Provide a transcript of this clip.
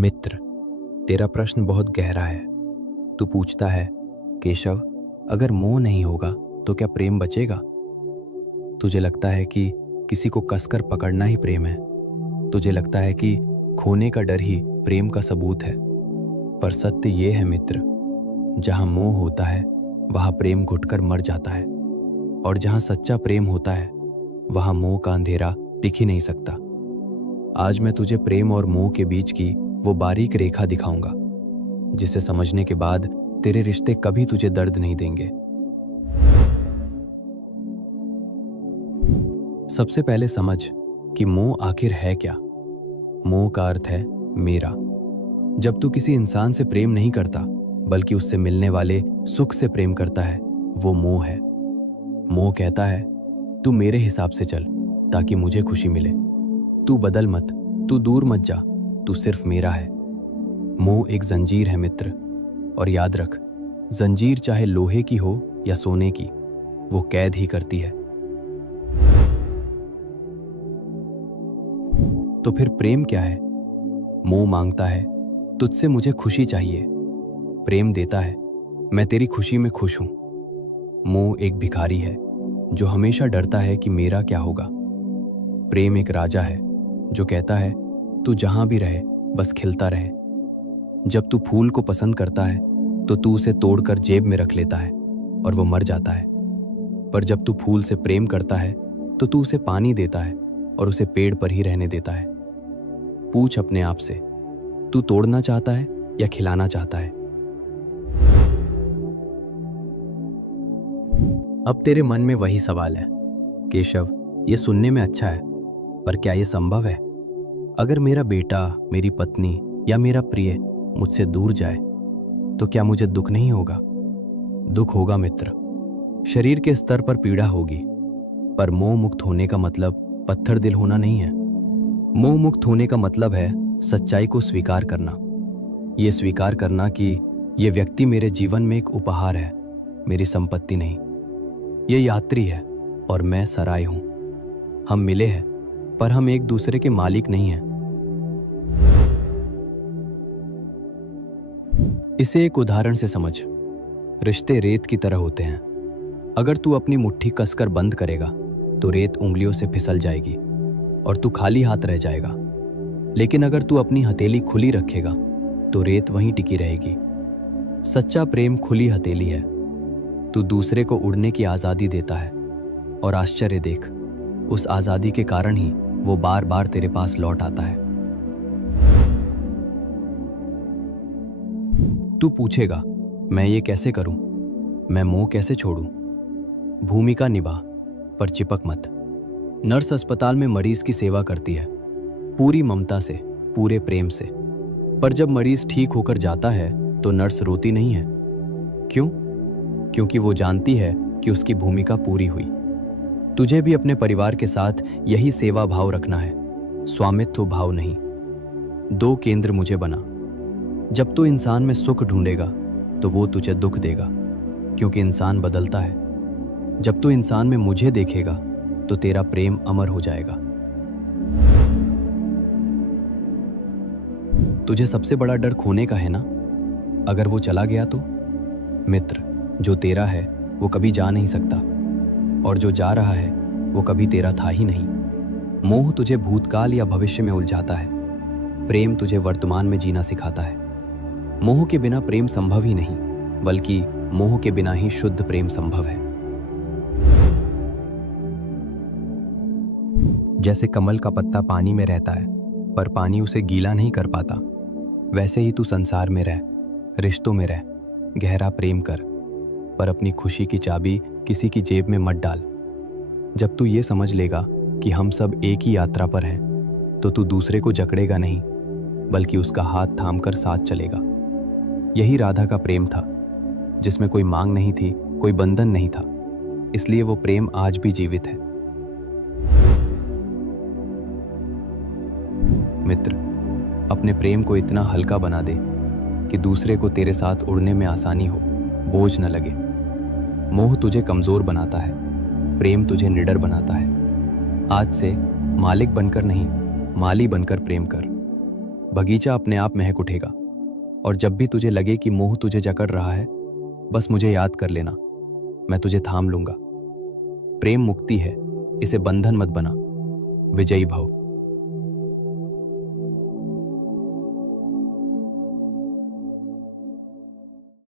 मित्र, तेरा प्रश्न बहुत गहरा है। तू पूछता है, केशव, अगर मोह नहीं होगा तो क्या प्रेम बचेगा? तुझे लगता है कि किसी को कसकर पकड़ना ही प्रेम है। तुझे लगता है कि खोने का डर ही प्रेम का सबूत है। पर सत्य ये है मित्र, जहां मोह होता है वहां प्रेम घुटकर मर जाता है, और जहां सच्चा प्रेम होता है वहां मोह का अंधेरा दिख ही नहीं सकता। आज मैं तुझे प्रेम और मोह के बीच की वो बारीक रेखा दिखाऊंगा, जिसे समझने के बाद तेरे रिश्ते कभी तुझे दर्द नहीं देंगे। सबसे पहले समझ कि मोह आखिर है क्या। मोह का अर्थ है मेरा। जब तू किसी इंसान से प्रेम नहीं करता बल्कि उससे मिलने वाले सुख से प्रेम करता है, वो मोह है। मोह कहता है, तू मेरे हिसाब से चल ताकि मुझे खुशी मिले। तू बदल मत, तू दूर मत जा, तू सिर्फ मेरा है। मोह एक जंजीर है मित्र, और याद रख, जंजीर चाहे लोहे की हो या सोने की, वो कैद ही करती है। तो फिर प्रेम क्या है? मोह मांगता है, तुझसे मुझे खुशी चाहिए। प्रेम देता है, मैं तेरी खुशी में खुश हूं। मोह एक भिखारी है जो हमेशा डरता है कि मेरा क्या होगा। प्रेम एक राजा है जो कहता है, तू जहां भी रहे बस खिलता रहे। जब तू फूल को पसंद करता है तो तू उसे तोड़कर जेब में रख लेता है और वो मर जाता है। पर जब तू फूल से प्रेम करता है तो तू उसे पानी देता है और उसे पेड़ पर ही रहने देता है। पूछ अपने आप से, तू तोड़ना चाहता है या खिलाना चाहता है? अब तेरे मन में वही सवाल है, केशव, ये सुनने में अच्छा है, पर क्या ये संभव है? अगर मेरा बेटा, मेरी पत्नी या मेरा प्रिय मुझसे दूर जाए तो क्या मुझे दुख नहीं होगा? दुख होगा मित्र, शरीर के स्तर पर पीड़ा होगी, पर मोह मुक्त होने का मतलब पत्थर दिल होना नहीं है। मोह मुक्त होने का मतलब है सच्चाई को स्वीकार करना। ये स्वीकार करना कि ये व्यक्ति मेरे जीवन में एक उपहार है, मेरी संपत्ति नहीं। ये यात्री है और मैं सराय हूं। हम मिले हैं पर हम एक दूसरे के मालिक नहीं हैं। इसे एक उदाहरण से समझ। रिश्ते रेत की तरह होते हैं। अगर तू अपनी मुट्ठी कसकर बंद करेगा तो रेत उंगलियों से फिसल जाएगी और तू खाली हाथ रह जाएगा। लेकिन अगर तू अपनी हथेली खुली रखेगा तो रेत वहीं टिकी रहेगी। सच्चा प्रेम खुली हथेली है। तू दूसरे को उड़ने की आज़ादी देता है, और आश्चर्य देख, उस आज़ादी के कारण ही वो बार बार तेरे पास लौट आता है। तू पूछेगा, मैं ये कैसे करूं? मैं मोह कैसे छोड़ूं? भूमिका निभा, पर चिपक मत। नर्स अस्पताल में मरीज की सेवा करती है, पूरी ममता से, पूरे प्रेम से। पर जब मरीज ठीक होकर जाता है तो नर्स रोती नहीं है। क्यों? क्योंकि वो जानती है कि उसकी भूमिका पूरी हुई। तुझे भी अपने परिवार के साथ यही सेवा भाव रखना है, स्वामित्व भाव नहीं। दो केंद्र मुझे बना। जब तू इंसान में सुख ढूंढेगा तो वो तुझे दुख देगा, क्योंकि इंसान बदलता है। जब तू इंसान में मुझे देखेगा तो तेरा प्रेम अमर हो जाएगा। तुझे सबसे बड़ा डर खोने का है ना? अगर वो चला गया तो? मित्र, जो तेरा है वो कभी जा नहीं सकता, और जो जा रहा है वो कभी तेरा था ही नहीं। मोह तुझे भूतकाल या भविष्य में उलझाता है, प्रेम तुझे वर्तमान में जीना सिखाता है। मोह के बिना प्रेम संभव ही नहीं, बल्कि मोह के बिना ही शुद्ध प्रेम संभव है। जैसे कमल का पत्ता पानी में रहता है पर पानी उसे गीला नहीं कर पाता, वैसे ही तू संसार में रह, रिश्तों में रह, गहरा प्रेम कर, पर अपनी खुशी की चाबी किसी की जेब में मत डाल। जब तू ये समझ लेगा कि हम सब एक ही यात्रा पर हैं, तो तू दूसरे को जकड़ेगा नहीं, बल्कि उसका हाथ थामकर साथ चलेगा। यही राधा का प्रेम था, जिसमें कोई मांग नहीं थी, कोई बंधन नहीं था, इसलिए वो प्रेम आज भी जीवित है। मित्र, अपने प्रेम को इतना हल्का बना दे कि दूसरे को तेरे साथ उड़ने में आसानी हो, बोझ न लगे। मोह तुझे कमजोर बनाता है, प्रेम तुझे निडर बनाता है। आज से मालिक बनकर नहीं, माली बनकर प्रेम कर। बगीचा अपने आप महक उठेगा। और जब भी तुझे लगे कि मोह तुझे जकड़ रहा है, बस मुझे याद कर लेना, मैं तुझे थाम लूंगा। प्रेम मुक्ति है, इसे बंधन मत बना। विजयी भव।